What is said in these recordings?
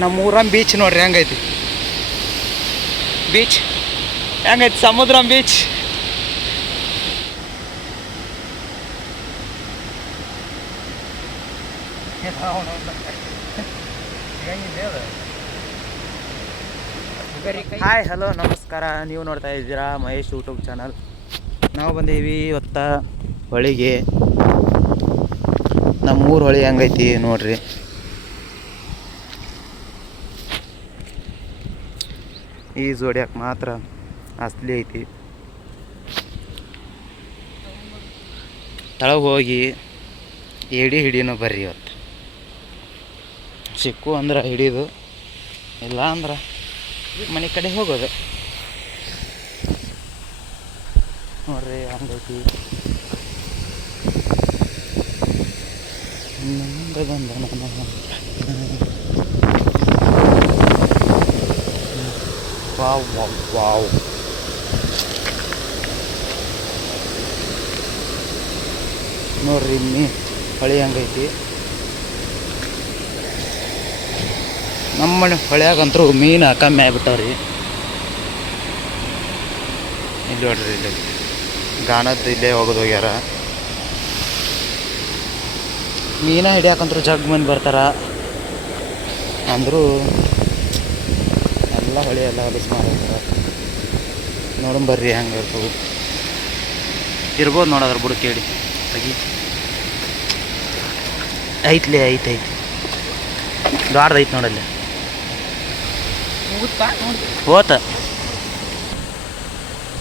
ನಮ್ಮ ಬೀಚ್ ನೋಡ್ರಿ ಹೆಂಗೈತಿ ಬೀಚ್ ಹೆಂಗೈತಿ ಸಮುದ್ರ ಬೀಚ್. ಹಾಯ್ ಹಲೋ ನಮಸ್ಕಾರ. ನೀವು ನೋಡ್ತಾ ಇದ್ದೀರಾ ಮಹೇಶ್ ಯೂಟ್ಯೂಬ್ ಚಾನಲ್. ನಾವು ಬಂದೀವಿ ಇವತ್ತ ಹೊಳಿಗೆ. ನಮ್ಮೂರು ಹೊಳಿ ಹೆಂಗೈತಿ ನೋಡ್ರಿ. ಈ ಜೋಡಿಯಾಕೆ ಮಾತ್ರ ಅಸಲಿ ಐತಿ. ತಳಗೆ ಹೋಗಿ ಏಡಿ ಹಿಡಿನೋ ಬರ್ರಿ. ಇವತ್ತು ಸಿಕ್ಕು ಅಂದ್ರೆ ಹಿಡಿದು, ಇಲ್ಲ ಅಂದ್ರೆ ಮನೆ ಕಡೆ ಹೋಗೋದು ನೋಡ್ರಿ ಹಂಗೈತಿ. Wow wow wow. ನೋಡ್ರಿ ಇನ್ನಿ ಹೊಳಿ ಹಂಗೈತಿ. ನಮ್ಮ ಹೊಳ್ಯಾಗಂತರೂ ಮೀನು ಕಮ್ಮಿ ಆಗ್ಬಿಟ್ಟವ್ರಿ. ಇಲ್ಲಿ ನೋಡ್ರಿ, ಇಲ್ಲಿ ಗಾಣದ್ದು ಇಲ್ಲೇ ಹೋಗ್ಯಾರ. ಮೀನ ಹಿಡಿಯಾಕಂತರೂ ಜಗ್ ಮಂದಿ ಬರ್ತಾರ. ಅಂದರೂ ಎಲ್ಲ ಹೊಳಿ ಎಲ್ಲ ಹೊಲಸು ಮಾಡಿರ್ತಾರೆ. ನೋಡಂಬರ್ರಿ ಹಂಗೆ ಇರ್ತವೆ. ಇರ್ಬೋದು ನೋಡೋದ್ರ ಬುಡಕ್ಕೆ ಕೇಳಿ ತೆಗಿ ಐತ್ಲಿ ಐತೆ ದೊಡ್ಡದೈತೆ ನೋಡಲ್ಲಿ. ಹೋತ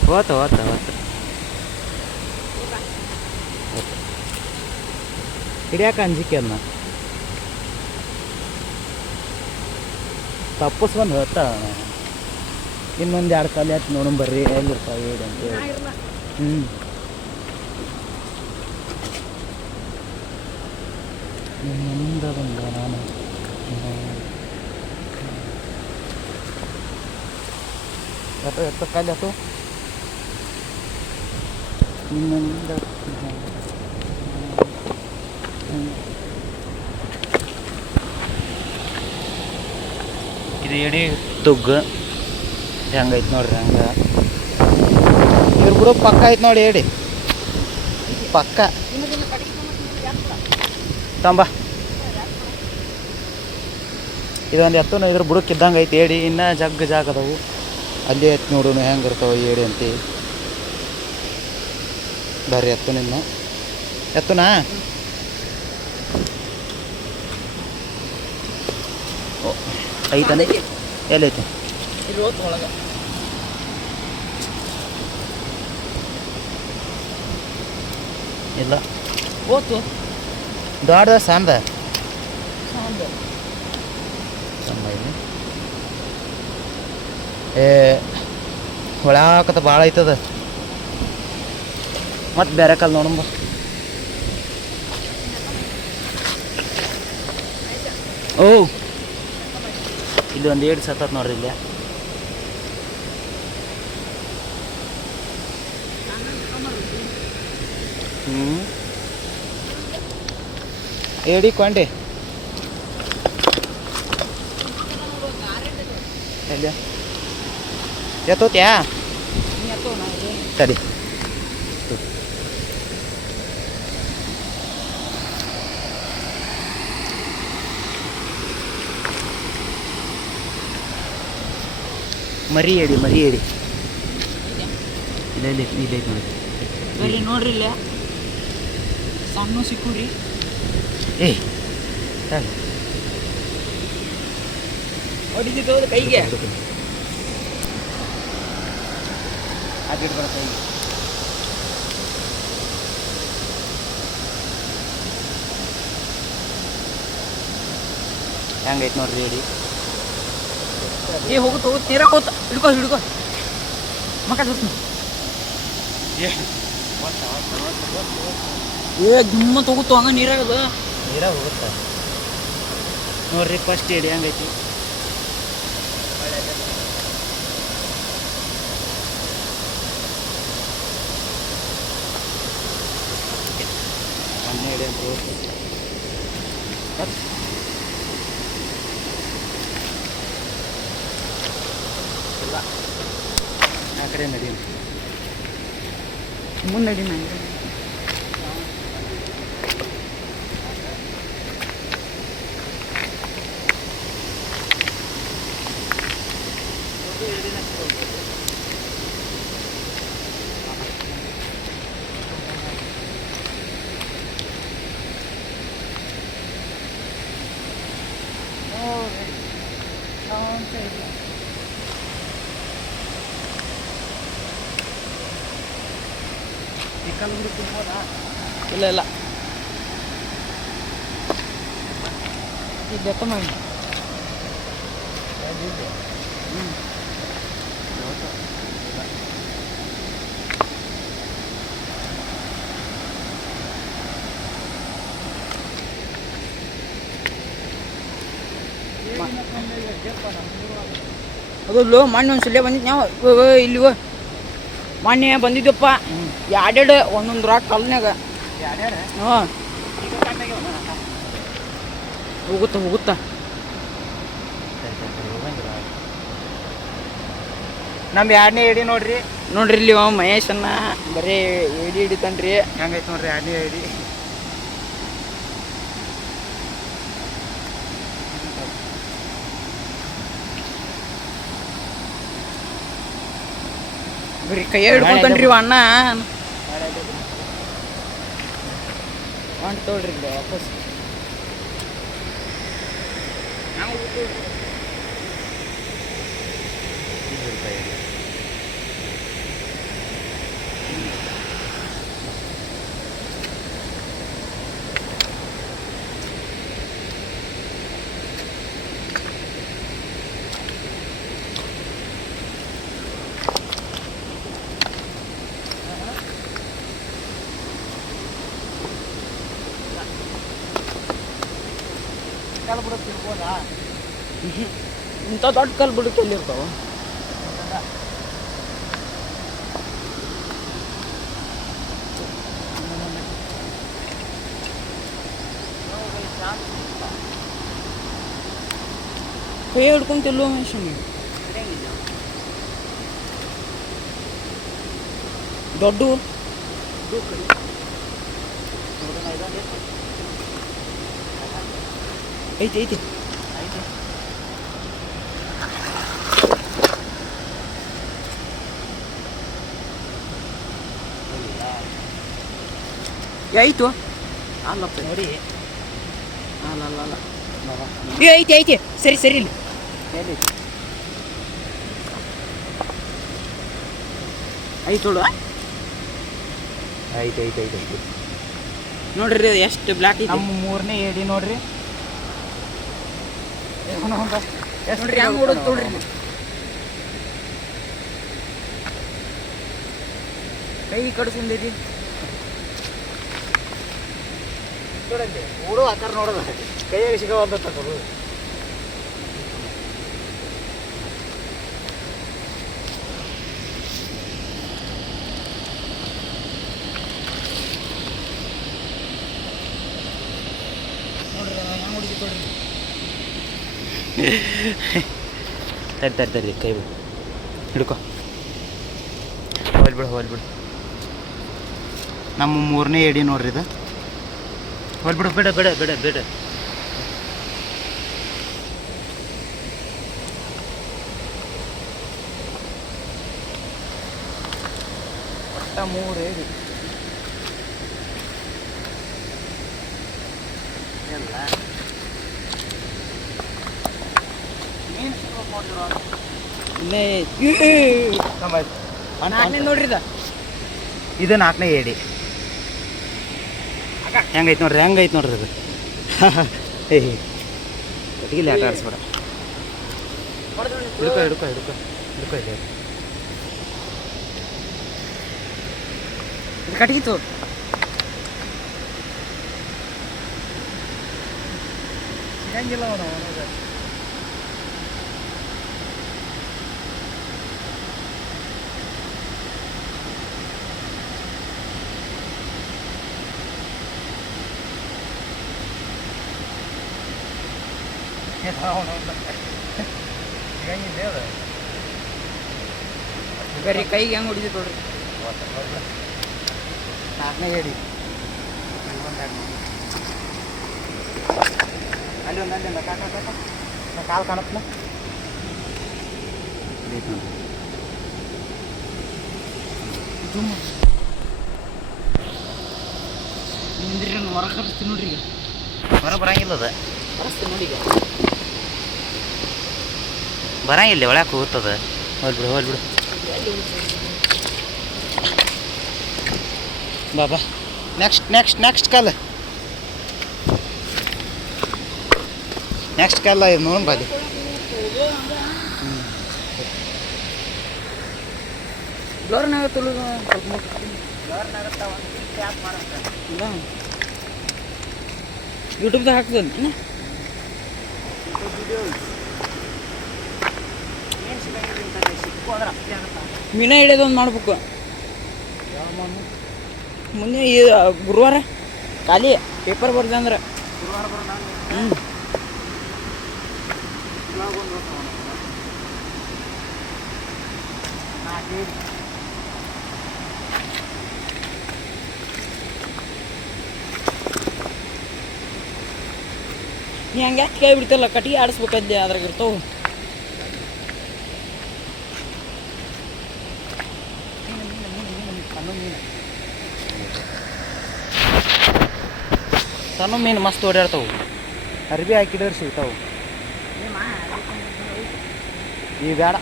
ಹೋತ ಹೋತ ಹೋತ ಹಿಡಿಯಾಕ ಅಂಜಿಕೆ ಅದನ್ನ ತಪ್ಪಸ್ ಬಂದು ಹೋತ. ಇನ್ನೊಂದು 2 ಕಾಲ ಆಯ್ತು ನೋಡಂಬರ್ರಿ ಎಲ್ಲಿರ್ತಾವೆ ಹೇಳಿ ಅಂತೇಳಿ. ನಿಮ್ಮಿಂದ ಬಂದ ನಾನು ಎತ್ತ ಕಾಲಿ ಆಯ್ತು ನಿಮ್ಮಿಂದ. ಇದು ಎಡಿ ತುಗ್ಗು ಹೆಂಗೈತೆ ನೋಡ್ರಿ. ಹಂಗೆ ಇವ್ರು ಬಿಡು ಪಕ್ಕ ಐತೆ ನೋಡಿ ಎಡಿ ಪಕ್ಕ ತಂಬ. ಇದೊಂದು ಎತ್ತೂ ಇದ್ರ ಬುಡಕ್ಕೆ ಇದ್ದಂಗೆ ಐತೆ ಏಡಿ. ಇನ್ನೂ ಜಾಗ ಅದಾವು ಅಲ್ಲಿ ಐತೆ ನೋಡೋಣ ಹೆಂಗೆ ಇರ್ತಾವೆ ಏಡಿ ಅಂತಿ. ಬರ್ರಿ ಎತ್ತುನಿನ್ನ ಎತ್ತುನಾ. ಐತನೆ ಎಲ್ಲೈತೆ ಇಲ್ಲ ಓತು ದೊಡ್ಡ ಸಾಂದ ಹೊಳಾಕತ್ತ ಭಾಳ ಐತದ. ಮತ್ತು ಬೇರೆ ಕಾಲ ನೋಡಂಬ. ಓ ಇಲ್ಲಿ ಒಂದು ಏಡು ಸತ್ತತ್ ನೋಡ್ರಿ. ಇಲ್ಲಿ ಏಡಿ ಕೊಂಡೆ ಎಲ್ಲಿ ಎತ್ತೋತ್ಯಾ ಸರಿ. ಮರಿ ಏಡಿ ಇಲ್ಲ ನೋಡಿ ನೋಡ್ರಿ ಇಲ್ಲ ಸಣ್ಣ ಸಿಕ್ಕೂರಿ. ಹೊಡಿದಿತ್ತು ಕೈಗೆ ಆಗಿಟ್ಟು ಬರ ಕೈಗೆ. ಹೆಂಗೈತೆ ನೋಡ್ರಿ ಹೇಳಿ. ಹೋಗುತ್ತೆ ನೀರಾಗ ಹೋತ ಹಿಡ್ಕೋ ಮಕ್ಕ ಜೊತೆ ಗುಮ್ಮತ್ ಹೋಗುತ್ತೋ ಹಂಗ ನೀರಾಗದ ಹೋಗುತ್ತೆ ನೋಡ್ರಿ. ಫಸ್ಟ್ ಏಡಿ ಹೆಂಗೈತಿ. ಒಂದೇ ಏಡಿ ಅಂತ ಆ ಕಡೆ ನಡಿ ಮುನ್ನಡಿ ನಂಗೆ ಇಲ್ಲ ಇಲ್ಲ ಬೆತ್ತ ಮಾಡಿ ಅದಲ್ಲೋ ಮೊನ್ನೆ ಒಂದು ಸಲ ಬಂದಿದ್ದು ನಾವು ಇಲ್ಲಿ ಮೊನ್ನೆ ಬಂದಿದ್ದಪ್ಪ ಎರಡೆರಡು ಒಂದೊಂದು ರಾಕ್ ಕಲ್ನಾಗ ಹಾಂ ಹೋಗುತ್ತಾ ನಮ್ಮ ಎರಡನೇ ಏಡಿ ನೋಡ್ರಿ ಇಲ್ಲಿ ಮಹೇಶ್ ಅನ್ನ ಬರೀ ಏಡಿ ಹಿಡಿತಾನ್ರಿ ಹೆಂಗೈತೆ ನೋಡ್ರಿ ಎರಡನೇ ಏಡಿ ಬರೀ ಕೈ ಹಿಡ್ಕೊಂತಾನ್ರಿ ಅಣ್ಣ ತೊಗೊಳ್ರಿ ವಾಪಸ್ ಇಂಥ ದೊಡ್ಡ ಕಲ್ಲು ಬಿಡಕ್ಕೆ ಎಲ್ಲಿರ್ತಾವ ಕೈ ಹಿಡ್ಕೊಂತಿಲ್ಲೋ ಮನುಷ್ಯ ದೊಡ್ಡ ಐತಿ ಆಯ್ತು ಅಲ್ಲಪ್ಪ ನೋಡಿ ಅಲ್ಲ ಐತಿ ಸರಿ ಇಲ್ಲಿ ಐತು ಐತೆ ನೋಡ್ರಿ ಎಷ್ಟು ಬ್ಲ್ಯಾಕ್ ಐತಿ ನಮ್ಮ ಮೂರನೇ ಏಡಿ ನೋಡ್ರಿ ನೋಡ್ರಿ ಹೆಂಗ್ ನೋಡೋದು ನೋಡ್ರಿ ಕೈ ಕಡ್ಸೊಂದಿರಿ ನೋಡಂడి ಓಡೋ ಆಕಾರ ನೋಡೋದು ಕೈಯಾಗ ಸಿಗೋವಂತ ತಗೋದು ತರಿ ಕೈ ಹಿಡ್ಕೊ ಹೋಲ್ಬಿಡು ನಮ್ಮ ಮೂರನೇ ಏಡಿ ನೋಡ್ರಿ ಇದು ಹೋಲ್ಬಿಡು ಬಿಡ ಒಟ್ಟ 3 ಏಡಿ ಎಲ್ಲ ನೋಡ್ರಿ ಇದು 4ನೇ ಏಡಿ ಹೆಂಗೈತೆ ನೋಡ್ರಿ ಅದು ಕಟ್ಟಿಗೆ ಆಟ ಆಡಿಸ್ಬೇಡ ಹಿಡ್ಕೊ ಇದೆ ಕಟ್ಟಿಗಿತ್ತು ಸಿಗಂಗಿಲ್ಲ ಸಿಗಂಗಿಲ್ಲ ಬೇರೆ ಕೈಗೆ ಹೆಂಗೆ ಹೊಡಿದು ನೋಡ್ರಿ. ನಾಲ್ಕನೇ ಹೇಳಿ ಅಲ್ಲಿ ಒಂದು ಅಲ್ಲಿಂದ ಕಾಲು ಕಾಣುತ್ತಲ್ಲ ನಿಂದ್ರಿ ಹೊರಗೆ ಕಳಿಸ್ತೀನಿ ನೋಡ್ರಿ. ಈಗ ಹೊರ ಬರಂಗಿಲ್ಲ ಅದು ಕಳಿಸ್ತೀನಿ ನೋಡಿ. ಈಗ ಬರಂಗಿಲ್ಲ ಒಳಗೆ ಹೋಗುತ್ತದ. ಹೋಲ್ಬಿಡು ಹೋಲ್ಬಿಡು ಬಾಬಾ. ನೆಕ್ಸ್ಟ್ ಕಾಲ ನೆಕ್ಸ್ಟ್ ಕಾಲ ಇದು ನೋಡೋಣ ಬಾಲಿ. ಬ್ಲರ್ನಾಗ ತುಳಿದು ಸ್ವಲ್ಪ ಇಲ್ಲ ಯೂಟ್ಯೂಬ್ದಾಗ ಹಾಕ್ತೇನೆ. ಮೀನ ಹಿಡಿಯೋದೊಂದು ಮಾಡ್ಬೇಕು. ಮುಂದೆ ಈ ಗುರುವಾರ ಖಾಲಿ ಪೇಪರ್ ಬರ್ದೆ ಅಂದ್ರೆ ನೀ ಹಂಗೆ ಯಾಕೆ ಕೈ ಬಿಡ್ತಿಲ್ಲ. ಕಟ್ಟಿಗೆ ಆಡಿಸ್ಬೇಕಲ್ಲಿ ಅದ್ರಾಗ ಇರ್ತಾವೆ. ಸಣ್ಣ ಮೀನು ಮಸ್ತ್ ಓಡಾಡ್ತಾವೆ. ಅರ್ಬಿ ಹಾಕಿದವ್ರು ಸಿಗ್ತಾವೆ. ಈ ಬೇಡ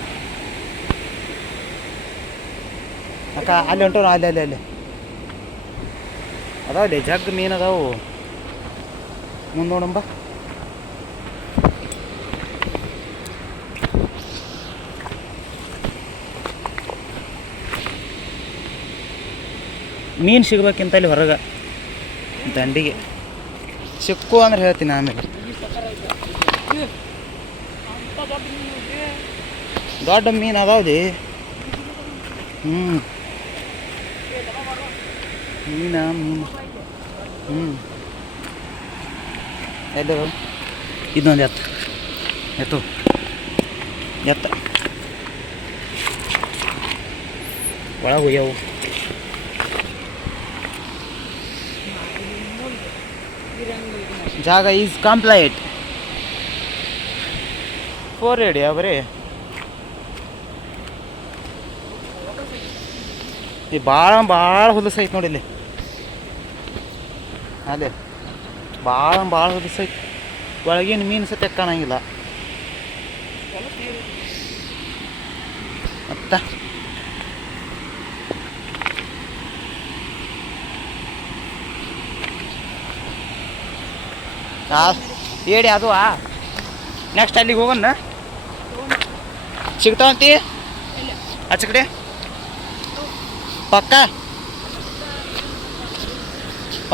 ಅಕ್ಕ ಅಲ್ಲಿ ಹೊಂಟು ಅಲ್ಲಿ ಅದಾವಲ್ಲಿ ಜಗ್ ಮೀನು ಅದಾವು. ಮುಂದೆ ನೋಡಂಬ. ಮೀನು ಸಿಗ್ಬೇಕಿಂತ ಅಲ್ಲಿ ಹೊರಗೆ ದಂಡಿಗೆ ಸಿಕ್ಕು ಅಂದ್ರೆ ಹೇಳ್ತೀನಿ ಆಮೇಲೆ. ದೊಡ್ಡ ಮೀನು ಅದಾವ್ದಿ. ಮೀನು ಎಲ್ಲಿ ಇದೊಂದು ಎತ್ತು ಒಳಗೆ ಹೋಗ್ಯಾವು. ಜಾಗ ಈಸ್ ಕಂಪ್ಲೀಟ್. 4 ರೆಡಿ ಬರೀ. ಈ ಭಾಳ ಹೊಲಸೈತೆ ನೋಡಿ ಇಲ್ಲಿ. ಅದೇ ಭಾಳ ಹೊಲಸೈತೆ. ಒಳಗಿನ ಮೀನು ಸತ್ಯ ಕಾಣಂಗಿಲ್ಲ. ಮತ್ತ ಏಡಿ ಅದು ನೆಕ್ಸ್ಟ್ ಅಲ್ಲಿಗೆ ಹೋಗೋಣ. ಸಿಗ್ತಾವಂತಿ ಆಚೆ ಕಡೆ ಪಕ್ಕ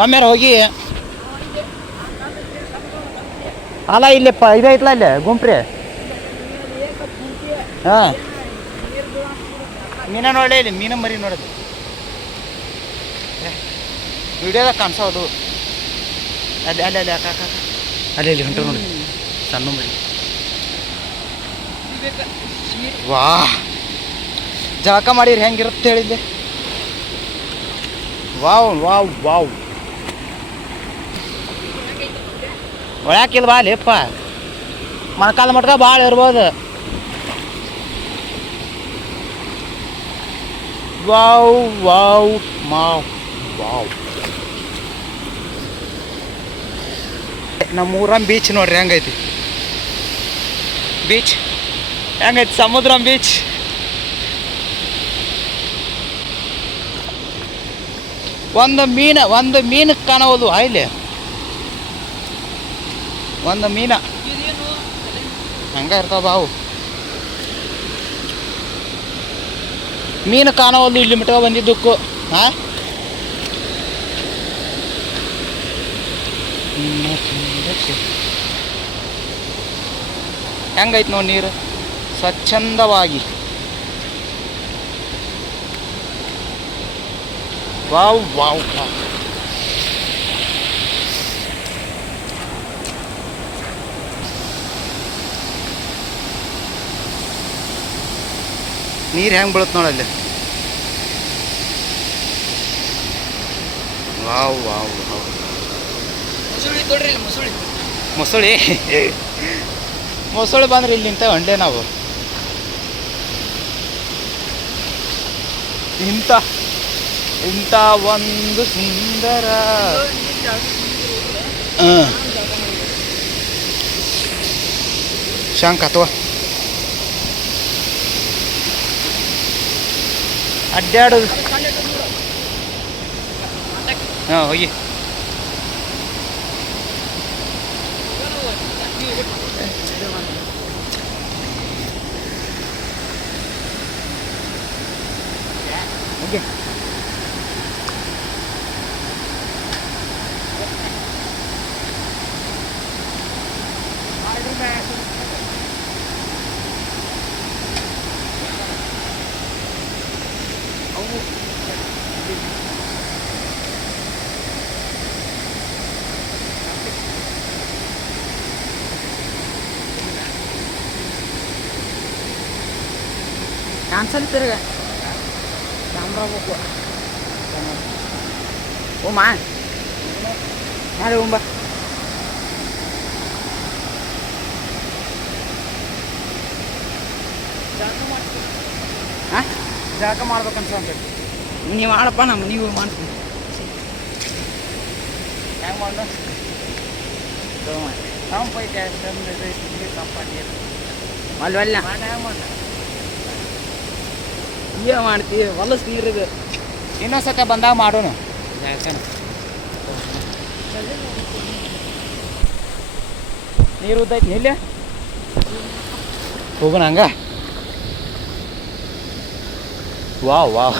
ಒಮ್ಮೆರ ಹೋಗಿ. ಅಲ್ಲ ಇಲ್ಲಪ್ಪ ಇದೈತ್ಲ ಅಲ್ಲೇ ಗುಂಪ್ರಿ. ಹಾಂ ಮೀನ ನೋಡಲೇ ಇಲ್ಲಿ. ಮೀನ ಮರಿ ನೋಡೋದು ವಿಡಿಯೋದಾಗ ಕಾಣಿಸೋದು. ಅಲ್ಲಿ ಅಕ್ಕ ಅಲ್ಲಿ ಹೊಂಟು ನೋಡಿ ಸಣ್ಣ ಮರಿ. ವಾ ಜಳಕ ಮಾಡಿರಿ ಹೆಂಗಿರುತ್ತೆ ಹೇಳಿದ್ದೆ. ವಾವ್ ಒಳಕಿಲ್ಲ ಬಾ ಲೇಪ್ಪ. ಮೊಣಕಾಲ ಮಟ್ಕ ಭಾಳ ಇರ್ಬೋದು. ವಾವ್ ನಮ್ಮೂರಂ ಬೀಚ್ ನೋಡ್ರಿ ಹೆಂಗೈತಿ. ಬೀಚ್ ಹೆಂಗೈತಿ ಸಮುದ್ರಂ ಬೀಚ್. ಒಂದು ಮೀನು ಕಾಣೋದು ಇಲ್ಲಿ. ಒಂದು ಮೀನ ಹಂಗೆ ಇರ್ತಾವ ಬಾವು. ಮೀನು ಕಾಣೋದು ಇಲ್ಲಿ ಮಟ್ಟ ಬಂದಿದ್ದಕ್ಕೂ. ಹಾಂ ಹೆಂಗೈತೆ ನೋಡಿ ನೀರು ಸ್ವಚ್ಛಂದವಾಗಿ. ವಾವ್ ನೀರು ಹೆಂಗೆ ಬೀಳುತ್ತೆ ನೋಡಲ್ಲಿ. Wow wow wow. ಮುಸುಳಿ ತೊಡ್ರಿ ಮುಸುಳಿ. ಮೊಸಳಿ ಮೊಸಳೆ ಬಂದ್ರೆ ಇಲ್ಲಿ ನಿಂತ ಹೊಂಡೆ ನಾವು. ಇಂಥ ಇಂಥ ಒಂದು ಸುಂದರ ಶಂಕ ಅಥವಾ ಅಡ್ಡಾಡೋದು. ಹಾಂ ಹೋಗಿ. ಓಕೆ ಕ್ಯಾನ್ಸಲ್ ತಿರ್ಗ ಕ್ಯಾಮ್ರಾ ಬೇಕು. ಓಮಾ ಯಾರು ಓಂಬ ಹಾಂ ಜಾಗ ಮಾಡ್ಬೇಕಂತ ನೀವು ಮಾಡಪ್ಪ ನಮ್ಮ ನೀವು ಮಾಡ್ತೀನಿ. ಹೆಂಗೆ ಮಾಡ ತಂಪೈತೆ ತಂಪಾಗಿ ಅಲ್ವಲ್ಲ ಹೆಂಗೆ ಮಾಡ. ಏನು ಮಾಡ್ತೀವಿ ಹೊಲಸು ನೀರಿದೆ. ಇನ್ನೊಂದ್ಸತ ಬಂದಾಗ ಮಾಡೋಣ. ನೀರು ಉದ್ದೈತಿ ಇಲ್ಲೇ ಹೋಗೋಣ ಹಂಗ. ವಾವ್ ವಾವ್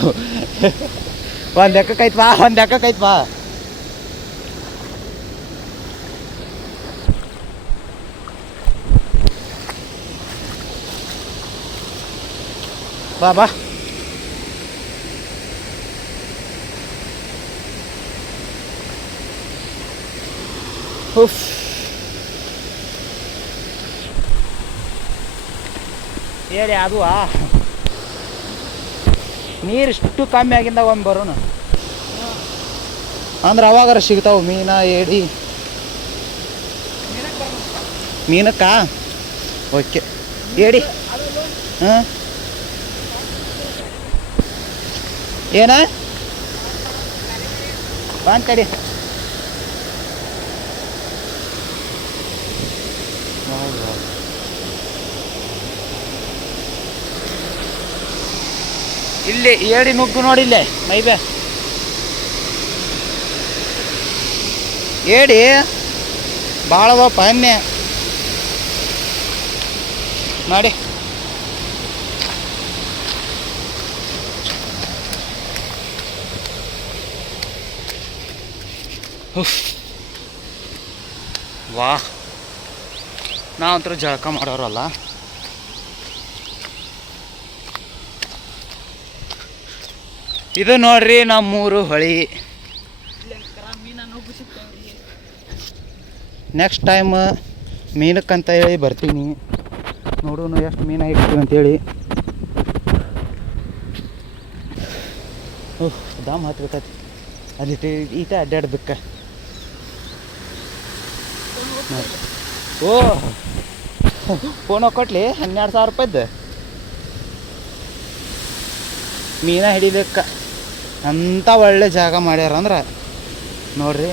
ಒಂದು ಲೆಕ್ಕೈತ್ ಬಾ, ಒಂದು ಲೆಕ್ಕೈತ್ ಬಾ. ಬಾ ಬಾ. ಉಫ್ ಹೇಳಿ ಅದು ನೀರು ಇಷ್ಟು ಕಮ್ಮಿ ಆಗಿಂದ ಒಮ್ಮೆ ಬರೋಣ ಅಂದ್ರೆ ಅವಾಗಾರ ಸಿಗ್ತಾವೆ ಮೀನ ಏಡಿ. ಮೀನಕ್ಕ ಓಕೆ ಏಡಿ. ಹಾಂ ಏನ ಬಂತಡಿ. ಇಲ್ಲಿ ಏಡಿ ನುಗ್ಗು ನೋಡಿಲ್ಲೇ ಮೈಬೆ ಏಡಿ ಭಾಳ ಅದಾವಪ್ಪ ಎಣ್ಣೆ ನೋಡಿ. ವಾ ನಾವಂತರೂ ಜಳಕ ಮಾಡೋರಲ್ಲ. ಇದು ನೋಡ್ರಿ ನಮ್ಮೂರು ಹೊಳಿ. ನೆಕ್ಸ್ಟ್ ಟೈಮ್ ಮೀನಕ್ಕಂತ ಹೇಳಿ ಬರ್ತೀನಿ, ನೋಡೋಣ ಎಷ್ಟು ಮೀನು ಇಡ್ತೀವಿ ಅಂತೇಳಿ. ಓಹ್ ದಾಮ್ ಹತ್ಬಿಟ್ಟೈತಿ ಅಲ್ಲಿ ಈಟ ಅಡ್ಡಾಡ್ಬೇಕ. ಓ ಫೋನ್ ಕೊಟ್ಲಿ 12,000 ರೂಪಾಯಿದ್ದು ಮೀನ ಹಿಡಿಲಿಕ್ಕೆ ಅಂಥ ಒಳ್ಳೆ ಜಾಗ ಮಾಡ್ಯಾರ ಅಂದ್ರೆ ನೋಡ್ರಿ.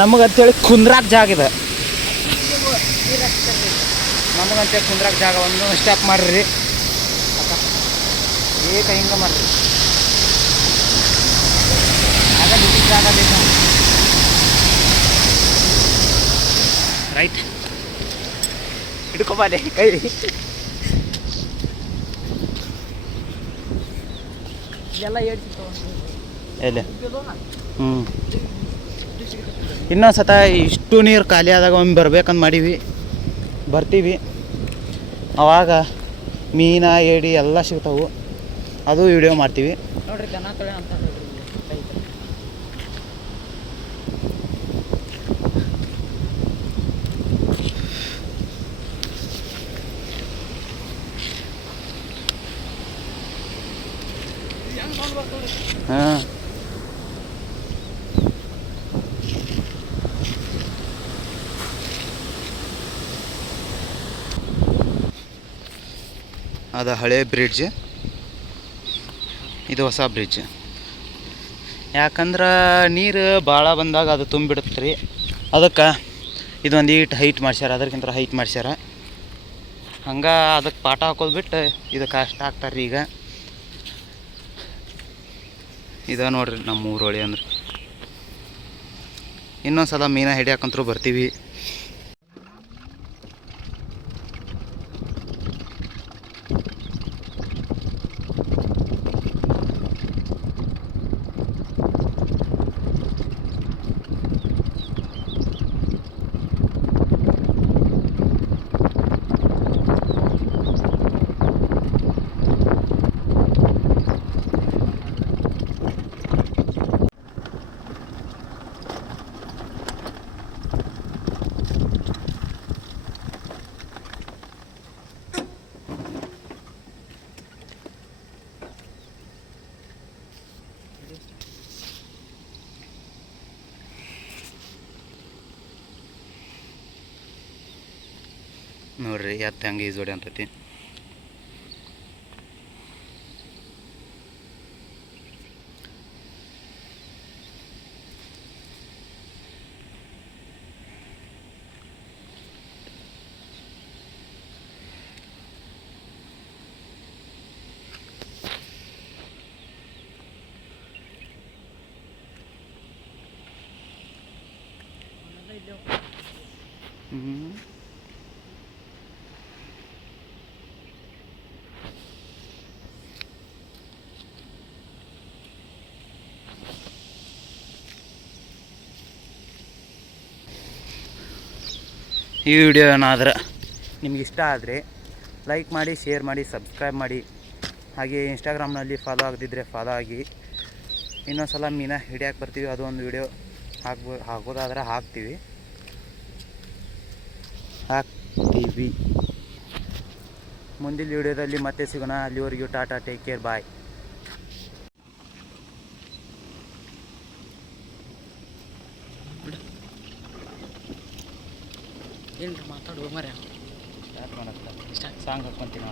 ನಮಗಂತೇಳಿ ಕುಂದ್ರಾಕ್ ಜಾಗ ಇದೆ, ನಮಗಂತೇಳಿ ಕುಂದ್ರಾಕ್ ಜಾಗ ಒಂದು ಸ್ಟೆಪ್ ಮಾಡ್ರಿ ಏಕ ಹಿಂಗೆ ಮಾಡ್ರಿ. ಆಗ ನಿಮಗೆ ಜಾಗ ಬೇಕು ರೈಟ್. ಹಿಡ್ಕೊಬಾಲೆ ಕೈ ಇದೆಲ್ಲ ಎಲ್ಲಿ. ಹ್ಞೂ ಇನ್ನೊಂದು ಸತ ಇಷ್ಟು ನೀರು ಖಾಲಿ ಆದಾಗ ಒಮ್ಮೆ ಬರ್ಬೇಕಂತ ಮಾಡೀವಿ, ಬರ್ತೀವಿ. ಅವಾಗ ಮೀನ ಏಡಿ ಎಲ್ಲ ಸಿಗ್ತಾವೆ, ಅದು ವಿಡಿಯೋ ಮಾಡ್ತೀವಿ ನೋಡ್ರಿ. ದನ ತೊಳೆ ಅಂತ ಹಾಂ ಅದು ಹಳೆ ಬ್ರಿಡ್ಜ್, ಇದು ಹೊಸ ಬ್ರಿಡ್ಜ್. ಯಾಕಂದ್ರೆ ನೀರು ಭಾಳ ಬಂದಾಗ ಅದು ತುಂಬಿಡುತ್ತೆ ರೀ, ಅದಕ್ಕೆ ಇದೊಂದು ಈಟ್ ಹೈಟ್ ಮಾಡ್ಸ್ಯಾರ, ಅದಕ್ಕಿಂತ ಹೈಟ್ ಮಾಡ್ಸ್ಯಾರ. ಹಂಗೆ ಅದಕ್ಕೆ ಪಾಠ ಹಾಕೋದು ಬಿಟ್ಟು ಇದಕ್ಕೆ ಅಷ್ಟು ಹಾಕ್ತಾರೆ ರೀ. ಈಗ ಇದು ನೋಡ್ರಿ ನಮ್ಮ ಊರೊಳಿ ಅಂದ್ರೆ. ಇನ್ನೊಂದು ಸಲ ಮೀನ ಹಿಡಿಯಾಕಂತರೂ ಬರ್ತೀವಿ. ನೋಡ್ರಿ ಎತ್ತ ಹೆಂಗೆ ಈಜೋಡಿ ಅಂತೈತಿ. ಈ ವಿಡಿಯೋ ಏನಾದ್ರೆ ನಿಮ್ಗೆ ಇಷ್ಟ ಆದರೆ ಲೈಕ್ ಮಾಡಿ, ಶೇರ್ ಮಾಡಿ, ಸಬ್ಸ್ಕ್ರೈಬ್ ಮಾಡಿ. ಹಾಗೆ ಇನ್ಸ್ಟಾಗ್ರಾಮ್ನಲ್ಲಿ ಫಾಲೋ ಆಗದಿದ್ದರೆ ಫಾಲೋ ಆಗಿ. ಇನ್ನೊಂದು ಸಲ ಮೀನ ಹಿಡಿಯೋಕೆ ಬರ್ತೀವಿ, ಅದೊಂದು ವಿಡಿಯೋ ಹಾಕೋದಾದ್ರೆ ಹಾಕ್ತೀವಿ. ಮುಂದಿನ ವಿಡಿಯೋದಲ್ಲಿ ಮತ್ತೆ ಸಿಗೋಣ. ಅಲ್ಲಿವರೆಗೂ ಟಾಟಾ, ಟೇಕ್ ಕೇರ್, ಬಾಯ್. ಏನು ಮಾತಾಡುವ ಮರ ಸಾಂಗ್ ಹಾಕ್ಕೊಂತೀನಿ.